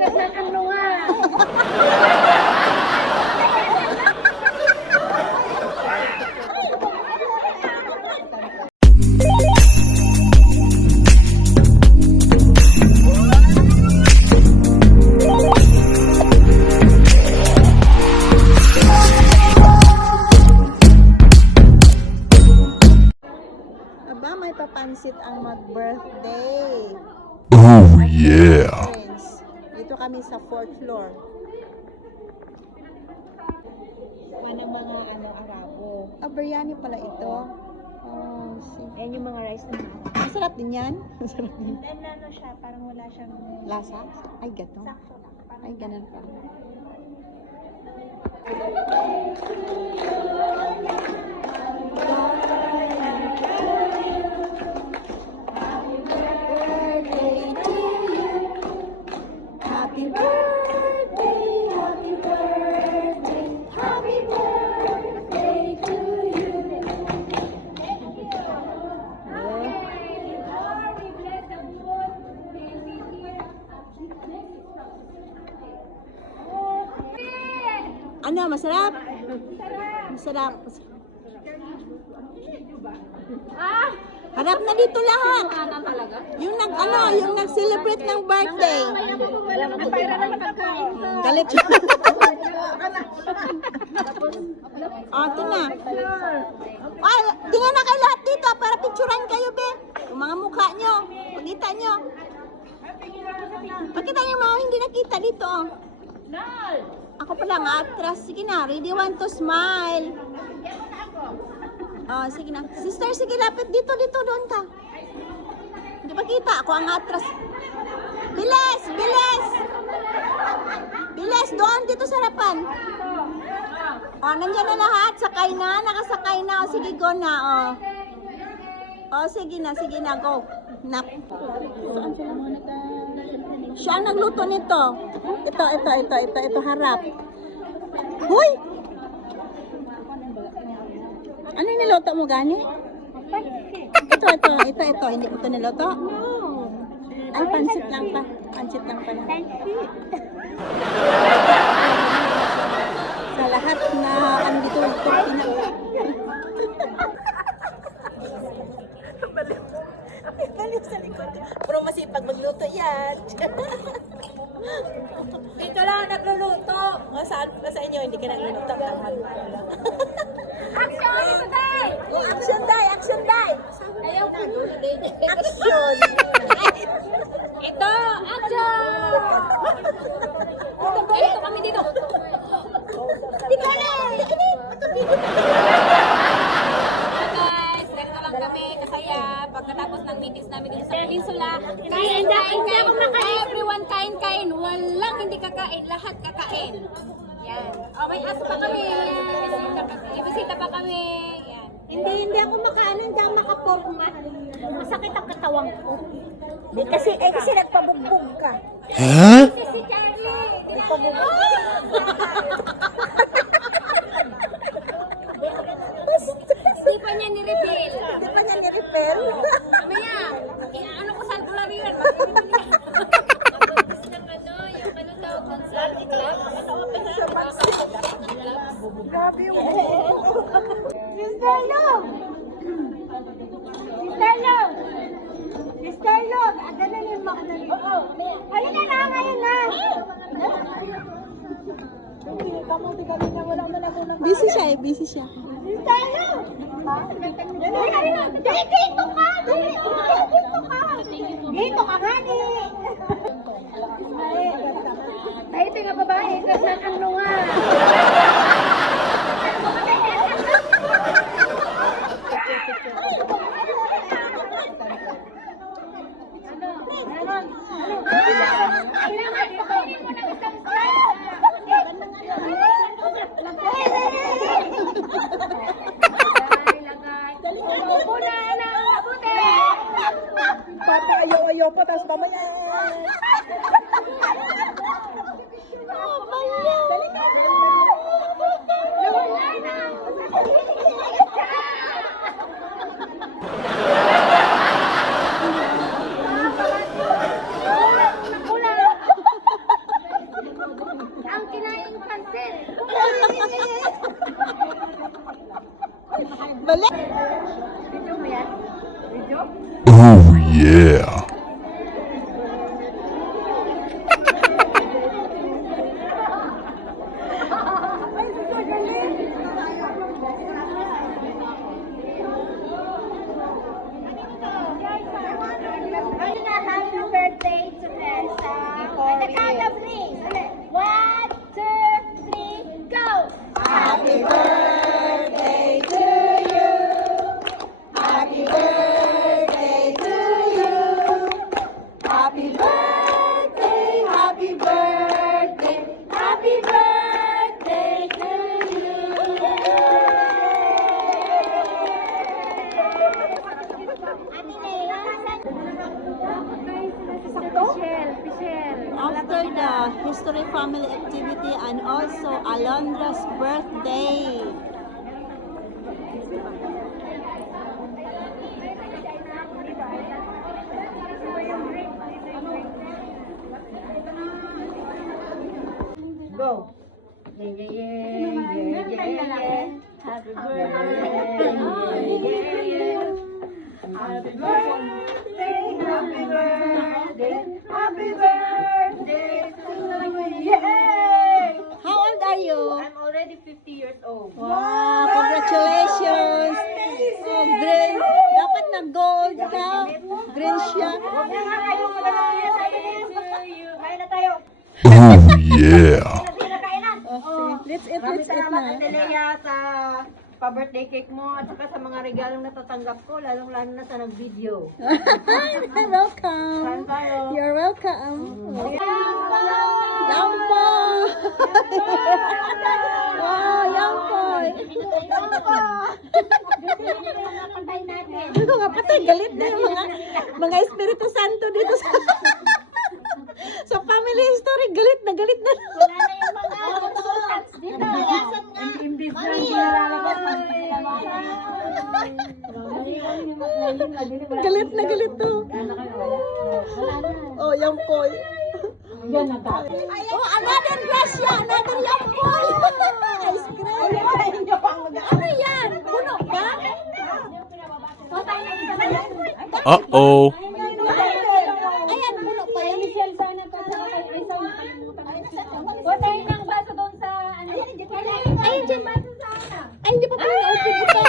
Ano nga? Aba, may papansit ang mag-birthday. Oh yeah. Friends, dito kami sa 4th floor. Ano mga Arabo? Ah, biryani pala ito. Oh, Ayan yung mga rice na masarap din yan. Masarap din. then ano siya, parang wala siyang Lasa? Ay, gato. sakto lang. Parang Ay, ganun pa. Happy birthday, happy birthday, happy birthday to you. Ano, masarap? Masarap. Harap na dito lahat. Yung yung nag-celebrate ng birthday. Galit siya. Oh, ito na. Ay, tingnan na kayo lahat dito para picturean kayo, be. Yung mga mukha nyo. Pagkita nyo. Pagkita nyo mga hindi nakita dito, oh. Ako pala nga, atras. Sige na, really want to smile. Oh, sige na. Sister, sige, lapit dito, doon ka. Hindi pa kita, ako ang atras. Bilis, bilis! Bilis, doon, dito sa harapan. Oh, nandiyan na lahat. Sakay na, nakasakay na. Oh, sige, go na, oh. Oh, sige na, go. Nap. Siya ang nagluto nito. Ito, harap. Huy! Ano yung niluto mo, Gani? Ito. Hindi mo ito niluto? Ay, pansit lang pa. Pansit lang pala. Sa lahat na andito ito, baliw sa likod. Pero masipag magluto yan. Dito lang nagluluto. Saan ba sa inyo? Hindi ka nagluluto. Tamad ka lang. Action day! Action day! ayaw ko Action! Ito, action! Ito kami dito. Guys, ganito lang kami kasaya pagkatapos ng meetings namin dito sa Peninsula. Everyone kain. Walang hindi kakain, lahat kakain. Yan. Oh, may aso pa kami. Yan. Ibisita pa kami. Yan. Hindi ako makaano, hindi ako makaporma. Masakit ang katawan ko. Kasi nagpabugbog ka. Huh? Si Charlie, nagpabugbog. Hindi pa niya ni-reveal. Hindi pa niya ni-repair. Mamaya, ano ko sa albularyo yan? Yung ano tawag dun sa club? Grabe yung Sister Love! Sister Love! Sister Love! Ganun yung mga nalito. Halika na, ngayon na! busy siya. Sister Love! Dito ka! Dito ka, honey! Ay, ito nga babae. Kasi ano nga? Kailangan pakainin mo ng isang slide! Upo na ng mabuti. Pati ayaw pa, tapos mamaya. after the history family activity and also Alondra's birthday. Go. Yeah, yeah, yeah, yeah, yeah, yeah. Happy birthday, yeah, yeah, yeah. Happy birthday, happy birthday, happy birthday to you. Yay! How old are you? I'm already 50 years old. Wow, congratulations! Oh, green. Dapat na gold ka. Green siya. Huwag na nga kayo, malalaman tayo. Kain na tayo. Oh yeah. Kain na. Let's eat, Maraming let's eat salamat, na. Ate Lea, sa pa-birthday cake mo at saka sa mga regalong natatanggap ko, lalong-lalo na sa nag-video. Welcome. Saan tayo? You're welcome. Yampo! Wow, Yampo! Mga patay, galit na yung mga Espiritu Santo dito sa sa family history. Galit na, galit na. Wala na yung mga consultants dito. Imbis na nilalabas. Galit na, galit to. Oh, Yampo. Yan na ba? Oh, another Gracia, another Yampo. Ice cream. Ano yan? Puno ba? Uh-oh. Ayan, puno pa yan. Watay ng baso doon sa ano. Ayun dyan. Ay, hindi pa pala na-open ito.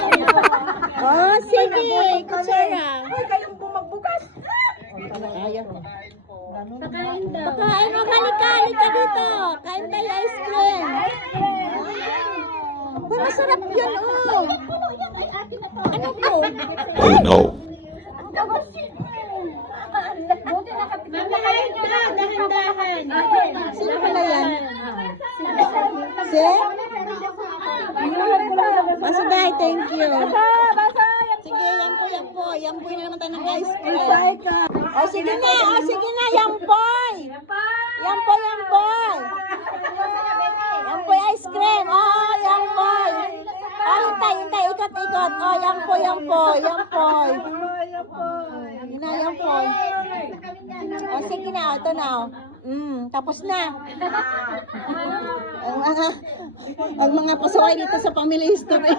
Oh, sige. Kutsara. Ay, kayong bumagbukas. Ayaw. Pakain mo, halika, halika dito. Kain tayo ice cream. Ba, masarap yun, oh. Ano po? Oh no. Buti nakapagpapakain nyo na. Dahan-dahan. Sino pala yan? Si? Masuday, thank you. Basa, Sige, yampoy, yampoy. Yampoy na naman tayo ng ice cream. O, sige na, yampoy. Yampoy, yampoy. Yampoy ice cream. Oh, yampoy. Oh, hintay, hintay. Ikot, ikot. Oh, yampoy, yampoy. Yampoy. Yun na, yampoy. O, sige na. Ito na. Tapos na. Ang mga pasaway dito sa family history.